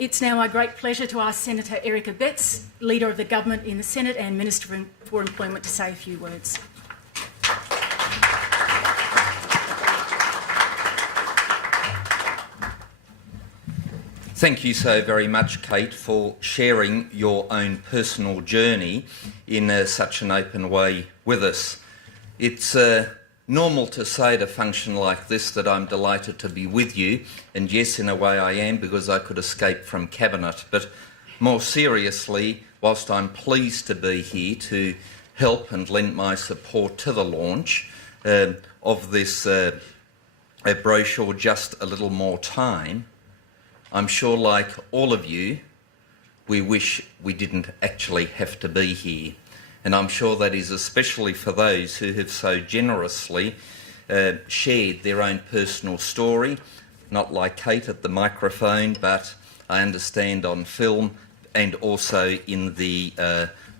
It's now my great pleasure to ask Senator Eric Abetz, Leader of the Government in the Senate and Minister for Employment, to say a few words. Thank you so very much, Kate, for sharing your own personal journey in such an open way with us. It's normal to say at a function like this that I'm delighted to be with you, and yes, in a way I am, because I could escape from Cabinet. But more seriously, whilst I'm pleased to be here to help and lend my support to the launch of this brochure, Just a Little More Time, I'm sure, like all of you, we wish we didn't actually have to be here. And I'm sure that is especially for those who have so generously shared their own personal story, not like Kate at the microphone, but I understand on film and also in the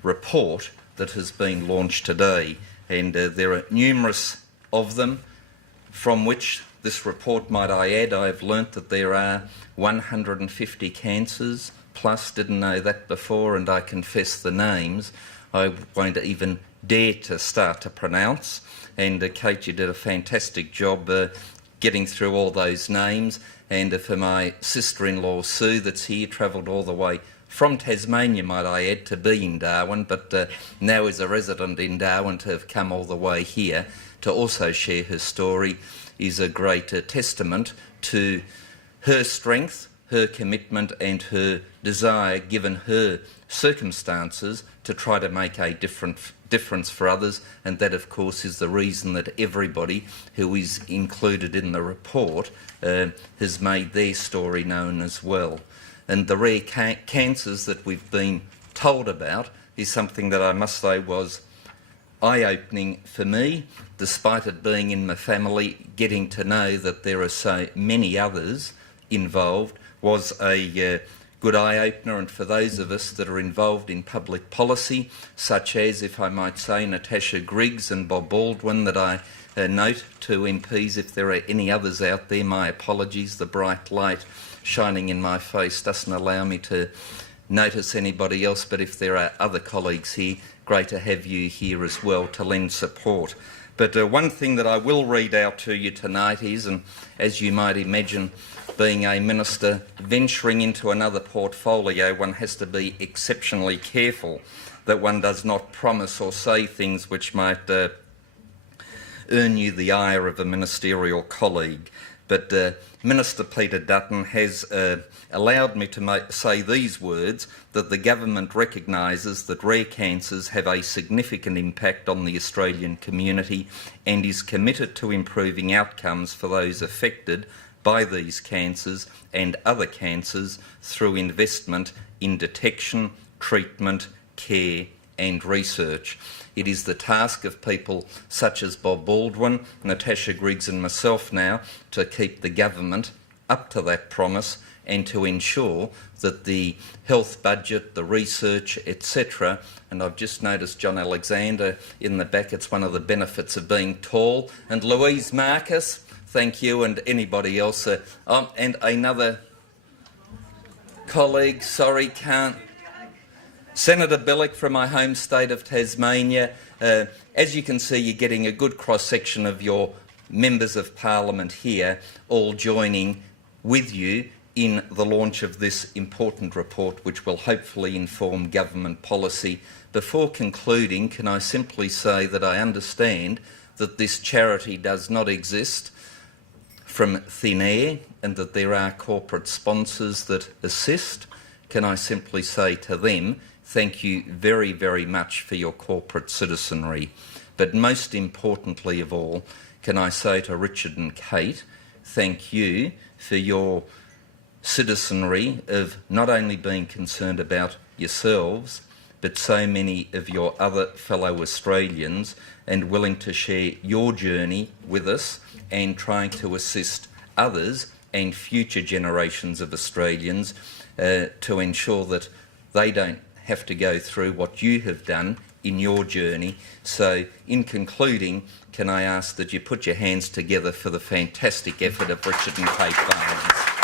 report that has been launched today. And there are numerous of them, from which this report, might I add, I've learnt that there are 150 cancers, plus didn't know that before, and I confess the names I won't even dare to start to pronounce. And Kate, you did a fantastic job getting through all those names. And for my sister-in-law Sue, that's here, travelled all the way from Tasmania, might I add, to be in Darwin, but now is a resident in Darwin, to have come all the way here to also share her story is a great testament to her strength, her commitment and her desire, given her circumstances, to try to make a difference for others. And that, of course, is the reason that everybody who is included in the report has made their story known as well. And the rare cancers that we've been told about is something that I must say was eye-opening for me, despite it being in my family. Getting to know that there are so many others involved was a good eye-opener. And for those of us that are involved in public policy, such as, if I might say, Natasha Griggs and Bob Baldwin, that I note to MPs, if there are any others out there, my apologies, the bright light shining in my face doesn't allow me to notice anybody else, but if there are other colleagues here, great to have you here as well to lend support. But one thing that I will read out to you tonight is, and as you might imagine, being a minister venturing into another portfolio, one has to be exceptionally careful that one does not promise or say things which might earn you the ire of a ministerial colleague. But Minister Peter Dutton has allowed me to say these words, that the government recognises that rare cancers have a significant impact on the Australian community and is committed to improving outcomes for those affected by these cancers and other cancers through investment in detection, treatment, care and research. It is the task of people such as Bob Baldwin, Natasha Griggs and myself now to keep the government up to that promise and to ensure that the health budget, the research, etc. And I've just noticed John Alexander in the back. It's one of the benefits of being tall. And Louise Marcus, thank you, and anybody else. And another colleague, sorry, can't. Senator Billick from my home state of Tasmania. As you can see, you're getting a good cross-section of your members of parliament here, all joining with you in the launch of this important report, which will hopefully inform government policy. Before concluding, can I simply say that I understand that this charity does not exist from thin air and that there are corporate sponsors that assist. Can I simply say to them, thank you very, very much for your corporate citizenry. But most importantly of all, can I say to Richard and Kate, thank you for your citizenry of not only being concerned about yourselves, but so many of your other fellow Australians, and willing to share your journey with us and trying to assist others and future generations of Australians to ensure that they don't have to go through what you have done in your journey. So, in concluding, can I ask that you put your hands together for the fantastic effort of Richard and Kate Barnes.